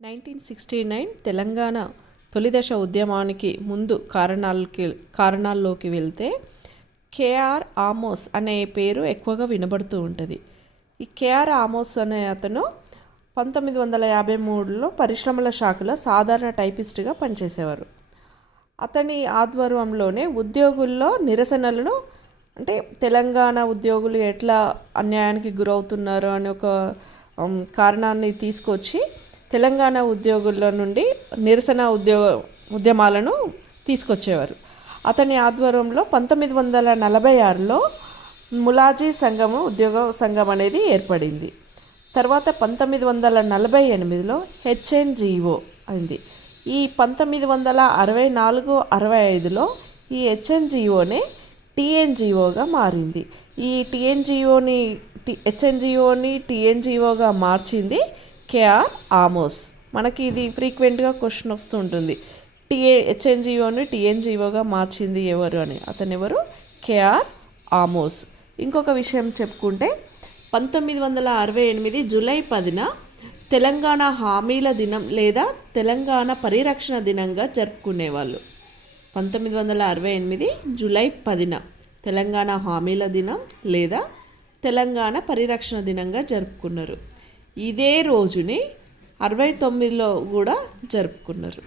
1969 తెలంగాణ తొలిదశ ఉద్యమానికి ముందు కారణాల్లోకి వెళ్తే కేఆర్ ఆమోస్ అనే పేరు ఎక్కువగా వినబడుతూ ఉంటుంది. ఈ కేఆర్ ఆమోస్ అనే అతను 1953లో పరిశ్రమల శాఖలో సాధారణ టైపిస్ట్గా పనిచేసేవారు. అతని ఆధ్వర్యంలోనే ఉద్యోగుల్లో నిరసనలను అంటే తెలంగాణ ఉద్యోగులు ఎట్లా అన్యాయానికి గురవుతున్నారు అనే ఒక కారణాన్ని తీసుకొచ్చి తెలంగాణ ఉద్యోగుల నుండి నిరసన ఉద్యమాలను తీసుకొచ్చేవారు. అతని ఆధ్వర్యంలో 1946లో ములాజీ ఉద్యోగ సంఘం అనేది ఏర్పడింది. తర్వాత 1948లో హెచ్ఎన్జిఓ అయింది. ఈ 1964-65లో ఈ హెచ్ఎన్జిఓనే టీఎన్జిఓగా మారింది. ఈ హెచ్ఎన్జిఓని టీఎన్జిఓగా మార్చింది కేఆర్ ఆమోస్. మనకి ఇది ఫ్రీక్వెంట్గా క్వశ్చన్ వస్తూ ఉంటుంది. హెచ్ఎన్జిఓని టీఎన్జిఓగా మార్చింది ఎవరు అని. అతను ఎవరు? కేఆర్ ఆమోస్. ఇంకొక విషయం చెప్పుకుంటే 1968 జూలై 10న తెలంగాణ హామీల దినం లేదా తెలంగాణ పరిరక్షణ దినంగా జరుపుకునేవాళ్ళు. 1968 జూలై 10న తెలంగాణ హామీల దినం లేదా తెలంగాణ పరిరక్షణ దినంగా జరుపుకున్నారు. ఇదే రోజుని 69లో కూడా జరుపుకున్నారు.